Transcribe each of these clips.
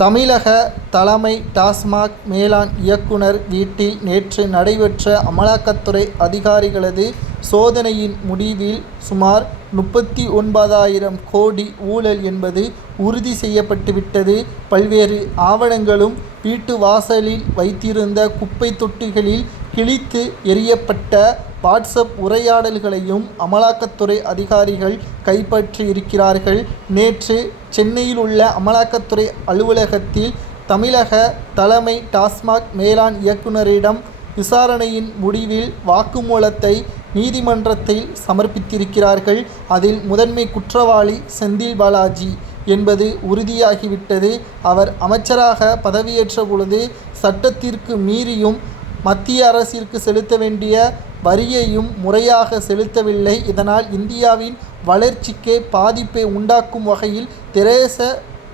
தமிழக தலைமை டாஸ்மாக் மேலாண் இயக்குனர் வீட்டில் நேற்று நடைபெற்ற அமலாக்கத்துறை அதிகாரிகளது சோதனையின் முடிவில் சுமார் 39,000 கோடி ஊழல் என்பது உறுதி செய்யப்பட்டுவிட்டது. பல்வேறு ஆவணங்களும் வீட்டு வாசலில் வைத்திருந்த குப்பை தொட்டிகளில் கிழித்து எறியப்பட்ட வாட்ஸ்அப் உரையாடல்களையும் அமலாக்கத்துறை அதிகாரிகள் கைப்பற்றியிருக்கிறார்கள். நேற்று சென்னையில் உள்ள அமலாக்கத்துறை அலுவலகத்தில் தமிழக தலைமை டாஸ்மாக் மேலாண் இயக்குனரிடம் விசாரணையின் முடிவில் வாக்குமூலத்தை நீதிமன்றத்தில் சமர்ப்பித்திருக்கிறார்கள். அதில் முதன்மை குற்றவாளி செந்தில் பாலாஜி என்பது உறுதியாகிவிட்டது. அவர் அமைச்சராக பதவியேற்ற பொழுது சட்டத்திற்கு மீறியும் மத்திய அரசிற்கு செலுத்த வேண்டிய வரியையும் முறையாக செலுத்தவில்லை. இதனால் இந்தியாவின் வளர்ச்சிக்கே பாதிப்பை உண்டாக்கும் வகையில் தேச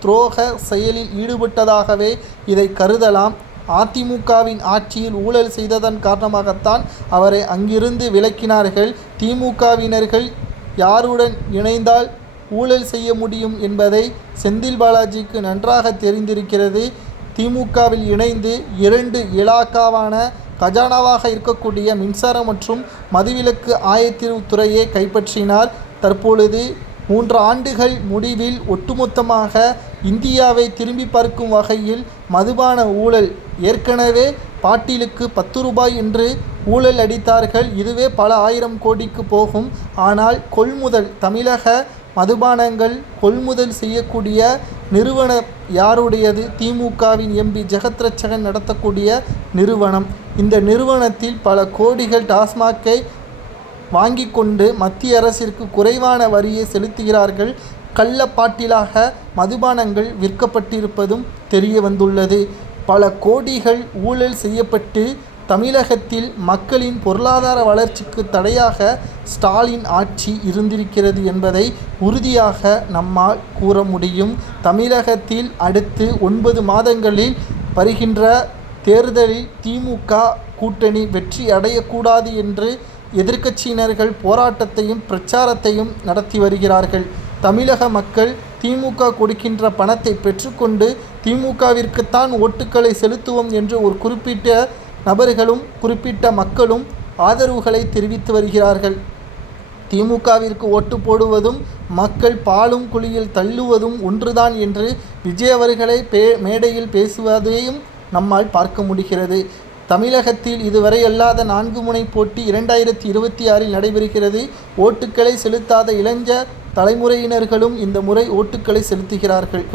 துரோக செயலில் ஈடுபட்டதாகவே இதை கருதலாம். அதிமுகவின் ஆட்சியில் ஊழல் செய்ததன் காரணமாகத்தான் அவரை அங்கிருந்து விலக்கினார்கள். திமுகவினர்கள் யாருடன் இணைந்தால் ஊழல் செய்ய முடியும் என்பதை செந்தில் பாலாஜிக்கு நன்றாக தெரிந்திருக்கிறது. திமுகவில் இணைந்து 2 இலாகாவான கஜானாவாக இருக்கக்கூடிய மின்சாரம் மற்றும் மதுவிலக்கு ஆயத்தீர்வுத்துறையை கைப்பற்றினார். தற்பொழுது 3 ஆண்டுகள் முடிவில் ஒட்டுமொத்தமாக இந்தியாவை திரும்பி பார்க்கும் வகையில் மதுபான ஊழல், ஏற்கனவே பாட்டிலுக்கு 10 ரூபாய் என்று ஊழல் அடித்தார்கள். இதுவே பல ஆயிரம் கோடிக்கு போகும். ஆனால் கொள்முதல், தமிழக மதுபானங்கள் கொள்முதல் செய்யக்கூடிய நிறுவனம் யாருடையது? திமுகவின் எம்பி ஜெகத்ரட்சகன் நடத்தக்கூடிய நிறுவனம். இந்த நிறுவனத்தில் பல கோடிகள் டாஸ்மாகை வாங்கி கொண்டு மத்திய அரசிற்கு குறைவான வரியை செலுத்துகிறார்கள். கள்ளப்பாட்டிலாக மதுபானங்கள் விற்கப்பட்டிருப்பதும் தெரிய வந்துள்ளது. பல கோடிகள் ஊழல் செய்யப்பட்டு தமிழகத்தில் மக்களின் பொருளாதார வளர்ச்சிக்கு தடையாக ஸ்டாலின் ஆட்சி இருந்திருக்கிறது என்பதை உறுதியாக நம்மால் கூற முடியும். தமிழகத்தில் அடுத்து 9 மாதங்களில் வருகின்ற தேர்தலில் திமுக கூட்டணி வெற்றி அடையக்கூடாது என்று எதிர்க்கட்சியினர்கள் போராட்டத்தையும் பிரச்சாரத்தையும் நடத்தி வருகிறார்கள். தமிழக மக்கள் திமுக கொடுக்கின்ற பணத்தை பெற்றுக்கொண்டு திமுகவிற்குத்தான் ஓட்டுக்களை செலுத்துவோம் என்று ஒரு குறிப்பிட்ட நபர்களும் குறிப்பிட்ட மக்களும் ஆதரவுகளை தெரிவித்து வருகிறார்கள். திமுகவிற்கு ஓட்டு போடுவதும் மக்கள் பாலும் குழியில் தள்ளுவதும் ஒன்றுதான் என்று விஜய் அவர்களை மேடையில் பேசுவதையும் நம்மால் பார்க்க முடிகிறது. தமிழகத்தில் இதுவரை அல்லாத 4 முனை போட்டி 2026 நடைபெறுகிறது. ஓட்டுக்களை செலுத்தாத இளைஞர் தலைமுறையினர்களும் இந்த முறை ஓட்டுக்களை செலுத்துகிறார்கள்.